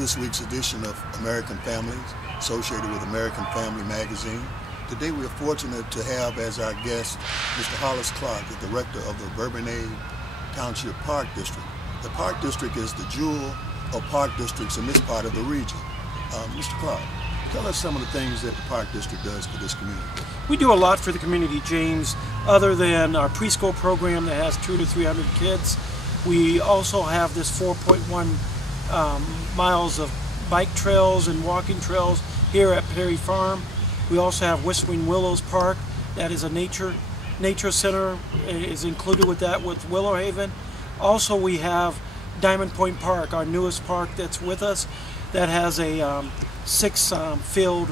this week's edition of American Families, associated with American Family Magazine. Today we are fortunate to have as our guest Mr. Hollis Clark, the director of the Bourbonnais Township Park District. The Park District is the jewel of park districts in this part of the region. Mr. Clark, tell us some of the things that the Park District does for this community. We do a lot for the community, James, other than our preschool program that has 200 to 300 kids. We also have this 4.1 miles of bike trails and walking trails here at Perry Farm. We also have Whispering Willows Park. That is a nature center, is included with that with Willow Haven. Also we have Diamond Point Park, our newest park that's with us, that has a 6-field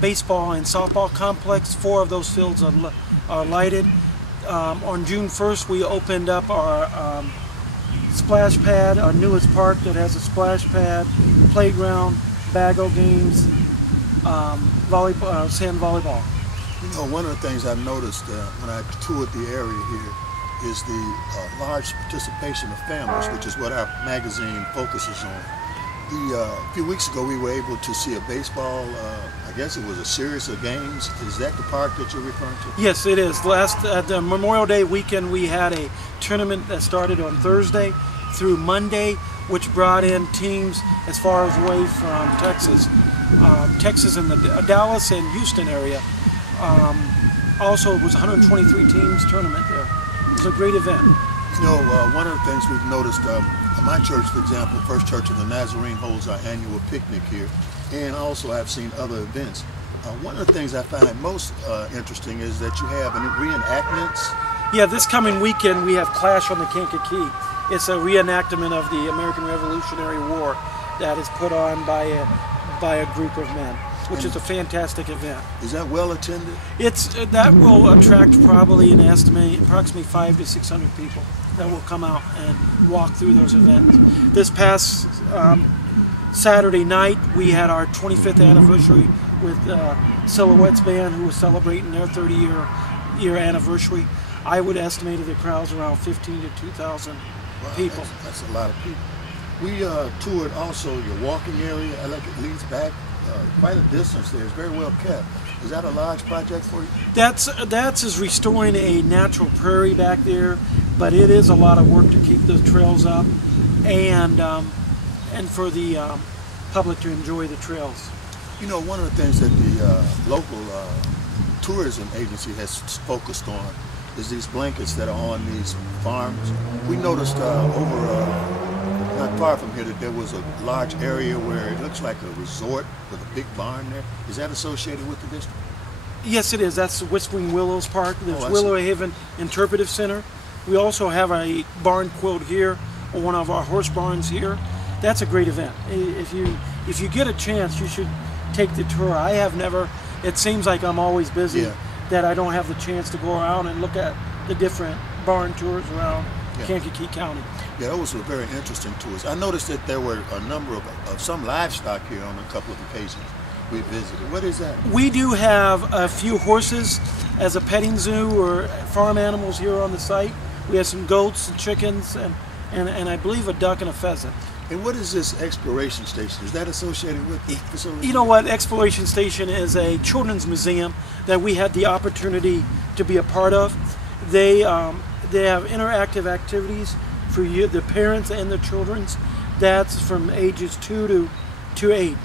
baseball and softball complex. 4 of those fields are lighted. On June 1st we opened up our splash pad, our newest park that has a splash pad, playground, bago games, sand volleyball. You know, one of the things I've noticed when I toured the area here is the large participation of families, which is what our magazine focuses on. A few weeks ago we were able to see a baseball, I guess it was a series of games. Is that the park that you're referring to? Yes, it is. At the Memorial Day weekend we had a tournament that started on Thursday through Monday, which brought in teams as far away from Texas. Texas and the Dallas and Houston area. Also, it was 123 teams tournament there. It was a great event. You know, one of the things we've noticed, my church, for example, First Church of the Nazarene, holds our annual picnic here, and also I've seen other events. One of the things I find most interesting is that you have reenactments. Yeah, this coming weekend we have Clash on the Kankakee. It's a reenactment of the American Revolutionary War that is put on by a group of men, which is a fantastic event. Is that well attended? That will attract probably approximately 500 to 600 people that will come out and walk through those events. This past Saturday night we had our 25th anniversary with Silhouettes Band, who was celebrating their 30-year anniversary. I would estimate the crowds around 15 to 2,000 people. That's a lot of people. We toured also your walking area. I like it leads back quite a distance there. It's very well kept. Is that a large project for you? That's is restoring a natural prairie back there, but it is a lot of work to keep those trails up and for the public to enjoy the trails. You know, one of the things that the local tourism agency has focused on is these blankets that are on these farms. We noticed not far from here that there was a large area where it looks like a resort with a big barn there. Is that associated with the district? Yes, it is. That's the Whispering Willows Park. There's Willow Haven Interpretive Center. We also have a barn quilt here, or one of our horse barns here. That's a great event. If you get a chance, you should take the tour. I have never. It seems like I'm always busy that I don't have the chance to go around and look at the different barn tours around Kankakee County. Yeah, those were very interesting tours. I noticed that there were a number of some livestock here on a couple of occasions we visited. What is that? We do have a few horses as a petting zoo or farm animals here on the site. We have some goats and chickens and I believe a duck and a pheasant. And what is this exploration station? Is that associated with the facility? You know what? Exploration Station is a children's museum that we had the opportunity to be a part of. They have interactive activities for you, the parents and the children's. That's from ages 2 to 8.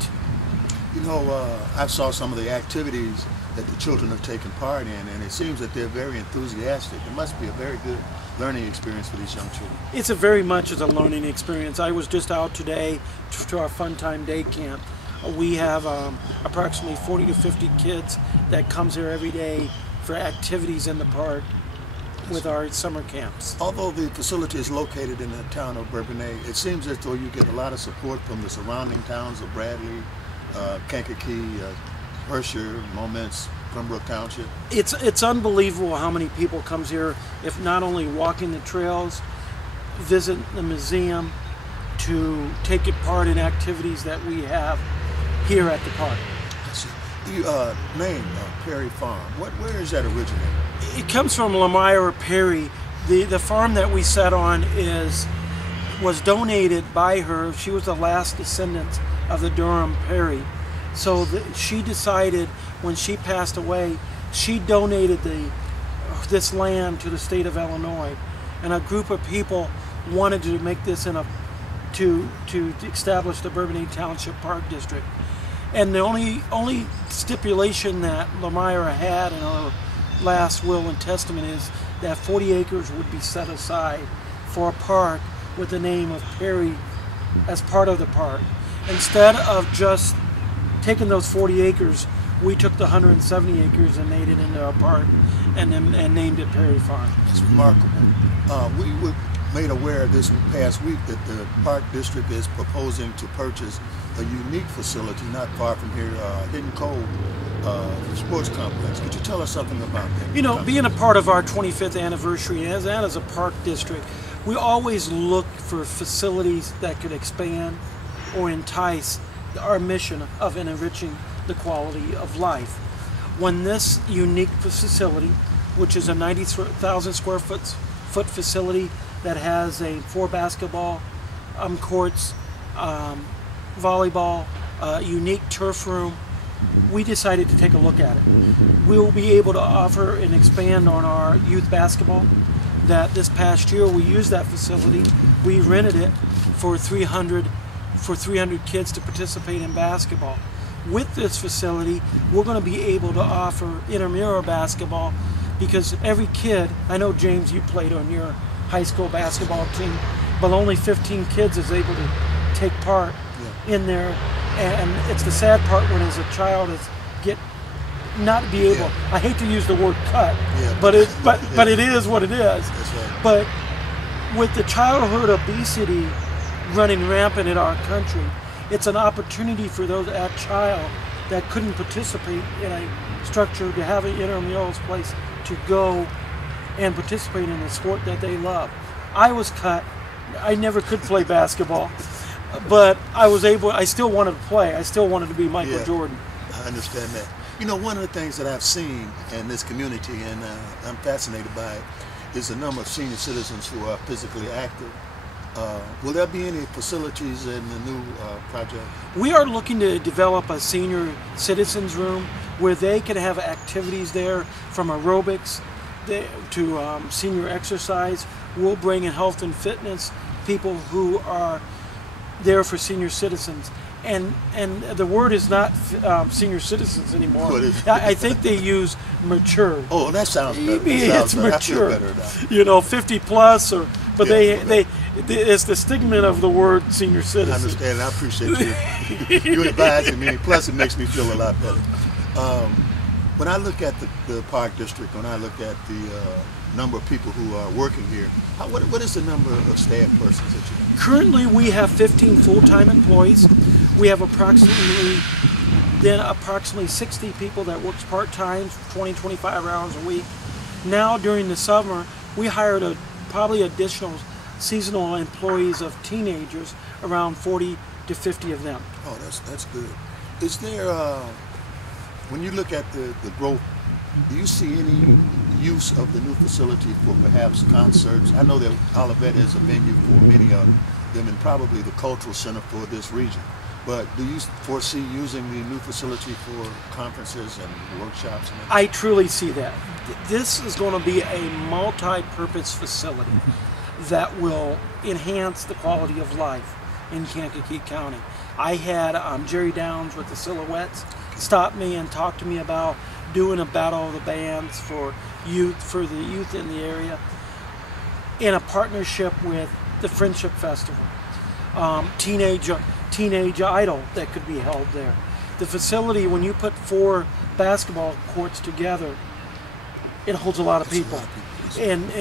You know, I saw some of the activities that the children have taken part in, and it seems that they're very enthusiastic. It must be a very good learning experience for these young children. It's a very much as a learning experience. I was just out today to our Fun Time Day camp. We have approximately 40 to 50 kids that comes here every day for activities in the park with our summer camps. Although the facility is located in the town of Bourbonnais, it seems as though you get a lot of support from the surrounding towns of Bradley, Kankakee, Herscher, Momence, Pembroke Township. It's unbelievable how many people comes here, if not only walking the trails, visit the museum, to take part in activities that we have here at the park. I see. The name Perry Farm, where is that originated? It comes from Lemire Perry. The farm that we sat on is was donated by her. She was the last descendant of the Durham Perry. So she decided when she passed away, she donated this land to the state of Illinois. And a group of people wanted to make this to establish the Bourbonnais Township Park District. And the only stipulation that Lemire had in her last will and testament is that 40 acres would be set aside for a park with the name of Perry as part of the park. Instead of just taking those 40 acres, we took the 170 acres and made it into a park and named it Perry Farm. It's remarkable. We were made aware this past week that the Park District is proposing to purchase a unique facility not far from here, Hidden Cove Sports Complex. Could you tell us something about that? You know, being a part of our 25th anniversary and as a park district, we always look for facilities that could expand or entice our mission of enriching the quality of life. When this unique facility, which is a 90,000 square foot facility that has 4 basketball courts, volleyball, unique turf room, we decided to take a look at it. We will be able to offer and expand on our youth basketball. That this past year we used that facility. We rented it for 300 kids to participate in basketball. With this facility, we're going to be able to offer intramural basketball because every kid, I know James, you played on your high school basketball team, but only 15 kids is able to take part in there. And it's the sad part when as a child is not be able, I hate to use the word cut, but it is what it is. That's right. But with the childhood obesity running rampant in our country, it's an opportunity for that child that couldn't participate in a structure to have an intramurals place to go and participate in a sport that they love. I was cut. I never could play basketball, but I still wanted to play. I still wanted to be Michael Jordan. I understand that. You know, one of the things that I've seen in this community, and I'm fascinated by it, is the number of senior citizens who are physically active. Will there be any facilities in the new project? We are looking to develop a senior citizens room where they can have activities there from aerobics to senior exercise. We'll bring in health and fitness people who are there for senior citizens. And the word is not senior citizens anymore. What is it? I think they use mature. Oh, that sounds better. It's mature. I feel better now. You know, 50 plus, it's the stigma of the word senior citizen. I understand. I appreciate you advising me. Plus, it makes me feel a lot better. When I look at the park district, when I look at the number of people who are working here, what is the number of staff persons that you have? Currently, we have 15 full-time employees. We have approximately 60 people that works part-time, 20-25 hours a week. Now, during the summer, we hired probably additional seasonal employees of teenagers, around 40 to 50 of them. Oh, that's good. Is there, when you look at the growth, do you see any use of the new facility for perhaps concerts? I know that Olivet is a venue for many of them and probably the cultural center for this region. But do you foresee using the new facility for conferences and workshops? I truly see that. This is going to be a multi-purpose facility that will enhance the quality of life in Kankakee County. I had Jerry Downs with the Silhouettes stop me and talk to me about doing a battle of the bands for the youth in the area in a partnership with the Friendship Festival. Teenage Idol that could be held there. The facility, when you put 4 basketball courts together, it holds a lot of people. And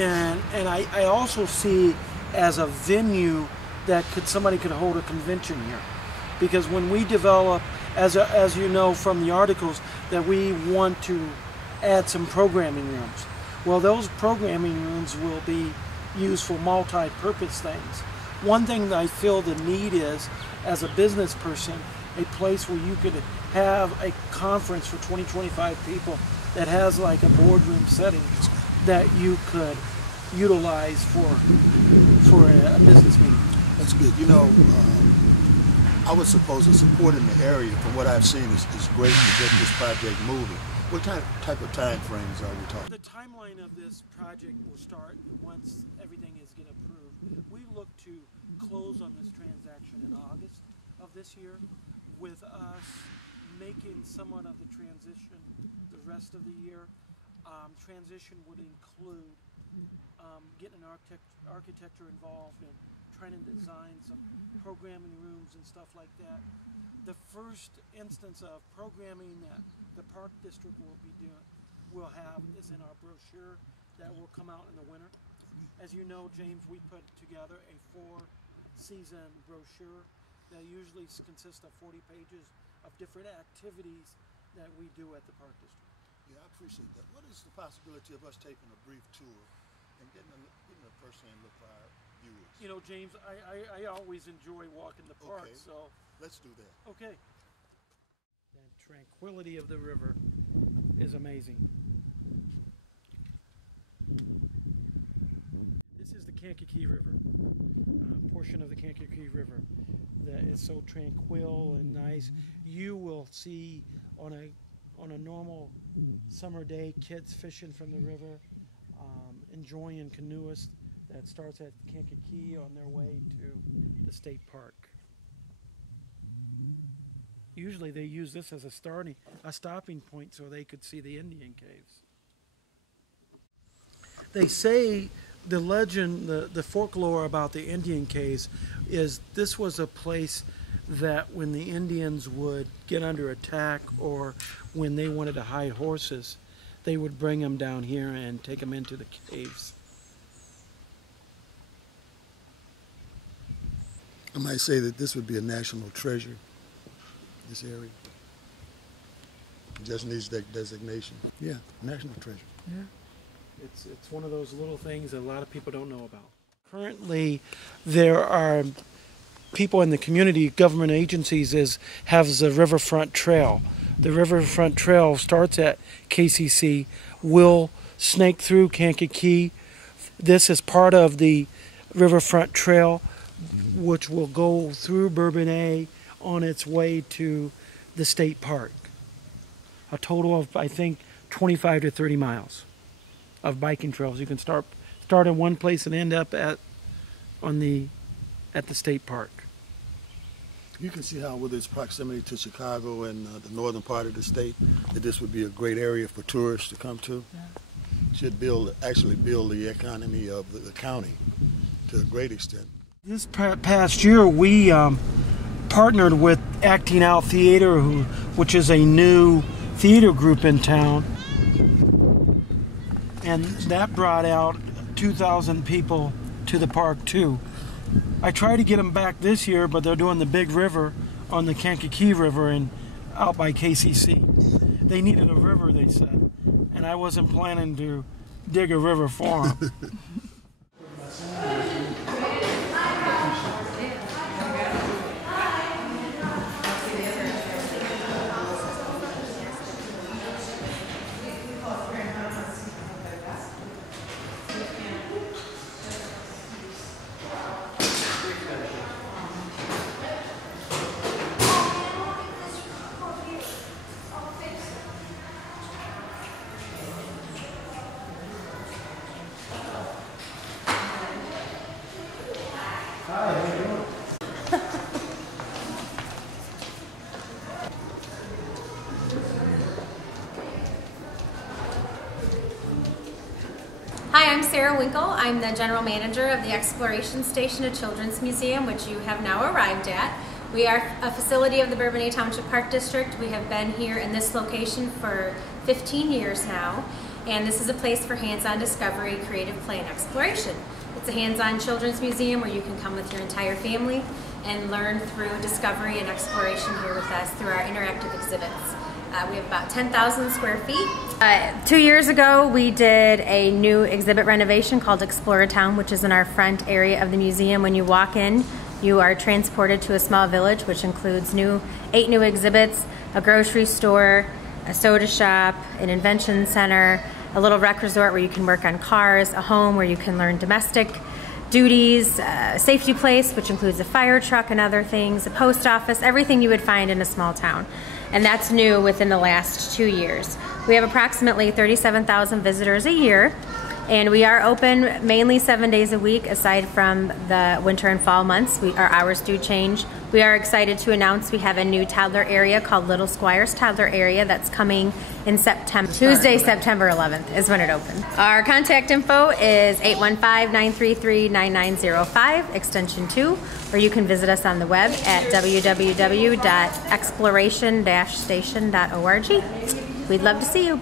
I also see as a venue that somebody could hold a convention here. Because when we develop, as you know from the articles, that we want to add some programming rooms. Well, those programming rooms will be used for multi-purpose things. One thing that I feel the need is, as a business person, a place where you could have a conference for 20-25 people that has like a boardroom setting that you could utilize for a business meeting. That's good. You know, I would suppose the support in the area, from what I've seen, is great to get this project moving. What type of time frames are we talking? The timeline of this project will start once everything is get approved. We look to close on this transaction in August of this year, with us making somewhat of the transition the rest of the year. Transition would include getting an architecture involved and trying to design some programming rooms and stuff like that. The first instance of programming that the Park District will have is in our brochure that will come out in the winter. As you know, James, we put together a 4-season brochure that usually consists of 40 pages of different activities that we do at the Park District. Yeah, I appreciate that. What is the possibility of us taking a brief tour and getting a first-hand look for our viewers? You know, James, I always enjoy walking the park, okay. So let's do that. Okay. The tranquility of the river is amazing. This is the Kankakee River, portion of the Kankakee River that is so tranquil and nice. You will see on a normal summer day kids fishing from the river, enjoying canoeists that starts at Kankakee on their way to the state park. Usually they use this as a stopping point so they could see the Indian caves. They say the legend, the folklore about the Indian caves is this was a place that when the Indians would get under attack or when they wanted to hide horses, they would bring them down here and take them into the caves. I might say that this would be a national treasure, this area. It just needs that designation. Yeah, national treasure. Yeah. It's one of those little things that a lot of people don't know about. Currently, there are people in the community, government agencies, have the Riverfront Trail. The Riverfront Trail starts at KCC, will snake through Kankakee. This is part of the Riverfront Trail, which will go through Bourbonnais on its way to the state park. A total of, I think, 25 to 30 miles of biking trails. You can start in one place and end up at the state park. You can see how, with its proximity to Chicago and the northern part of the state, that this would be a great area for tourists to come to. Yeah. Should actually build the economy of the county to a great extent. This past year, we partnered with Acting Out Theater, which is a new theater group in town, and that brought out 2,000 people to the park too. I tried to get them back this year, but they're doing the Big River on the Kankakee River and out by KCC. They needed a river, they said, and I wasn't planning to dig a river for them. Hi, I'm Sarah Winkle. I'm the General Manager of the Exploration Station at Children's Museum, which you have now arrived at. We are a facility of the Bourbonnais Township Park District. We have been here in this location for 15 years now, and this is a place for hands-on discovery, creative play, and exploration. It's a hands-on children's museum where you can come with your entire family and learn through discovery and exploration here with us through our interactive exhibits. We have about 10,000 square feet. 2 years ago, we did a new exhibit renovation called Explore a Town, which is in our front area of the museum. When you walk in, you are transported to a small village, which includes 8 new exhibits, a grocery store, a soda shop, an invention center, a little rec resort where you can work on cars, a home where you can learn domestic duties, safety place, which includes a fire truck and other things, a post office, everything you would find in a small town. And that's new within the last 2 years. We have approximately 37,000 visitors a year, and we are open mainly 7 days a week aside from the winter and fall months. Our hours do change. We are excited to announce we have a new toddler area called Little Squires Toddler Area that's coming in September. Tuesday, September 11th is when it opens. Our contact info is 815-933-9905, extension 2, or you can visit us on the web at www.exploration-station.org. We'd love to see you.